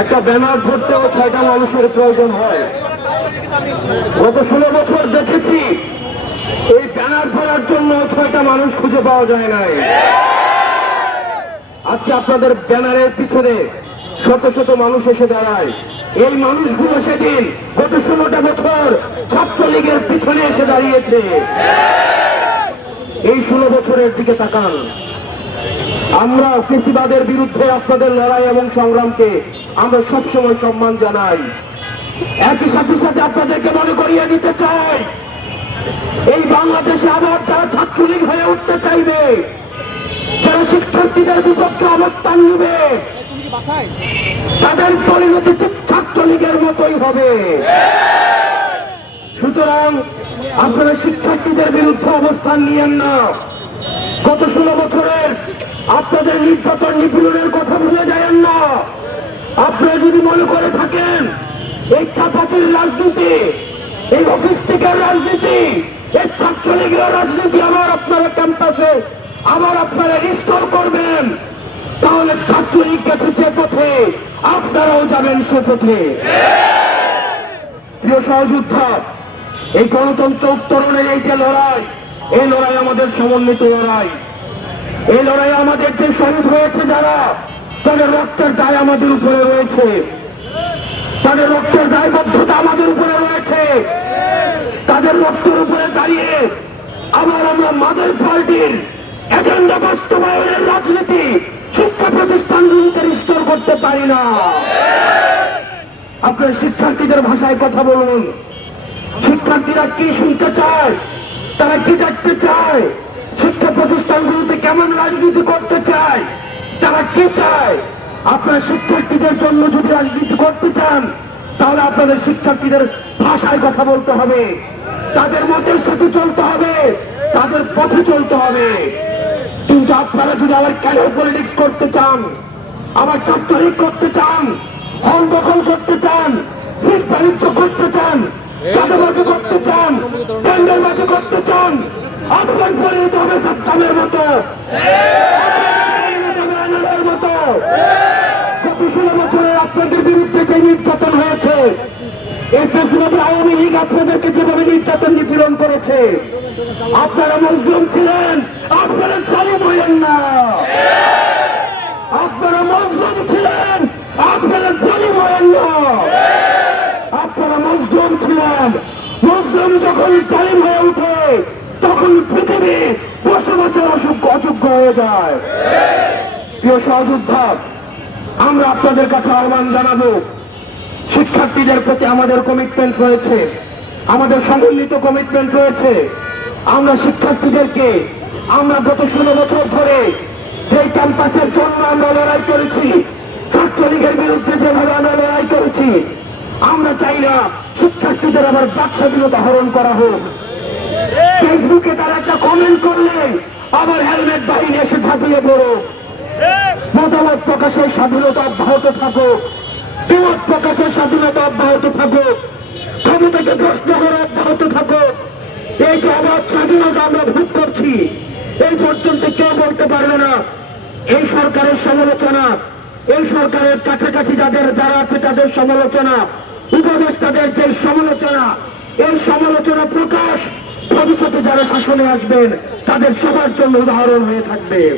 একটা ব্যানার ধরতেও ছয়টা মানুষের প্রয়োজন হয়। গত ষোলো বছর দেখেছি, এই ব্যানার ধরার জন্য ছয়টা মানুষ খুঁজে পাওয়া যায় নাই। আজকে আপনাদের ব্যানারের পিছনে শত শত মানুষ এসে দাঁড়ায়। এই মানুষগুলো সেদিন গত ষোলোটা বছর ছাত্রলীগের পিছনে এসে দাঁড়িয়েছে। এই ষোলো বছরের দিকে তাকান। আমরা ফেসিবাদের বিরুদ্ধে আপনাদের লড়াই এবং সংগ্রামকে আমরা সবসময় সম্মান জানাই। একই সাথে সাথে আপনাদেরকে মনে করিয়ে দিতে চাই, এই বাংলাদেশে আবার যারা ছাত্রলীগ হয়ে উঠতে চাইবে, যারা শিক্ষার্থীদের বিপক্ষে অবস্থান নেবে, তাদের পরিণতি ছাত্রলীগের মতোই হবে। সুতরাং আপনারা শিক্ষার্থীদের বিরুদ্ধে অবস্থান নিয়েন না। গত ষোলো বছরের আপনাদের নির্যাতন নিপীড়নের কথা ভুলে যায়েন না। আপনারা যদি মনে করে থাকেন, এই চাপাতির রাজনীতি, এই অফিস থেকে রাজনীতি, এই ছাত্রলীগের রাজনীতি আবার আপনারা ক্যাম্পাসে, আবার আপনারা রিস্টোর করবেন, তাহলে ছাত্রলীগ গেছে যে পথে, আপনারাও যাবেন সে পথে। প্রিয় সহযোদ্ধা, এই গণতন্ত্র উত্তরণের এই যে লড়াই, এই লড়াই আমাদের সমন্বিত লড়াই। এই লড়াই আমাদের যে শহীদ হয়েছে যারা, তাদের রক্তের দায় আমাদের উপরে রয়েছে। তাদের রক্তের দায়বদ্ধতা আমাদের উপরে রয়েছে। তাদের রক্তের উপরে দাঁড়িয়ে আবার আমরা মাদের পার্টির এজেন্ডা বাস্তবায়নের রাজনীতি, শিক্ষা প্রতিষ্ঠানগুলিতে রিস্টোর করতে পারি না। আপনার শিক্ষার্থীদের ভাষায় কথা বলুন। শিক্ষার্থীরা কি শুনতে চায়? তারা কি দেখতে চায়? শিক্ষা প্রতিষ্ঠানগুলোতে কেমন রাজনীতি করতে চায়, তারা কি চায়? আপনার শিক্ষার্থীদের জন্য যদি রাজনীতি করতে চান, তাহলে আপনাদের শিক্ষার্থীদের ভাষায় কথা বলতে হবে। তাদের মতের সাথে চলতে হবে, তাদের পথে চলতে হবে। কিন্তু আপনারা যদি আবার কেন পলিটিক্স করতে চান, আবার ছাত্রলীগ করতে চান, হল দখল করতে চান, সিট বাণিজ্য করতে চান চাঁদাবাজি করতে চান টেন্ডারবাজি করতে চান আপনার পরিণত হবে সাদ্দামের মতো। গত ষোলো বছরে আপনাদের বিরুদ্ধে যে নির্যাতন হয়েছে এই ফেসিবাদী আওয়ামী লীগ আপনাদেরকে যেভাবে নির্যাতন নিপীড়ন করেছে আপনারা মজলুম ছিলেন আপনারা জালিম হইলেন না। মজলুম মুসলিম যখন জালিম হয়ে উঠে তখন পৃথিবী বসবাসের অযোগ্য অযোগ্য হয়ে যায়। প্রিয় সহযোদ্ধা, আমরা আপনাদের কাছে আহ্বান জানাব, শিক্ষার্থীদের প্রতি আমাদের কমিটমেন্ট রয়েছে, আমাদের সমন্বিত কমিটমেন্ট রয়েছে। আমরা শিক্ষার্থীদেরকে, আমরা গত ষোলো বছর ধরে যে ক্যাম্পাসের জন্য আমরা লড়াই করেছি, ছাত্রলীগের বিরুদ্ধে যেভাবে আমরা লড়াই করেছি আমরা চাই না শিক্ষার্থীদের আবার বাক স্বাধীনতা হরণ করা হোক। ফেসবুকে তারা একটা কমেন্ট করলে আবার হেলমেট বাহিনী এসে ঝাঁপিয়ে পড়ো। মতামত প্রকাশের স্বাধীনতা অব্যাহত থাকুক। বিমত প্রকাশের স্বাধীনতা অব্যাহত থাকুক। ক্ষমতাকে প্রশ্ন করা অব্যাহত থাকুক। এই যে অবাধ স্বাধীনতা আমরা ভোগ করছি, এই পর্যন্ত কেউ বলতে পারবে না। এই সরকারের সমালোচনা, এই সরকারের কাছাকাছি যাদের, যারা আছে তাদের সমালোচনা। উপদেষ্টাদের যে সমালোচনা, এই সমালোচনা প্রকাশ ভবিষ্যতে যারা শাসনে আসবেন, তাদের সবার জন্য উদাহরণ হয়ে থাকবে।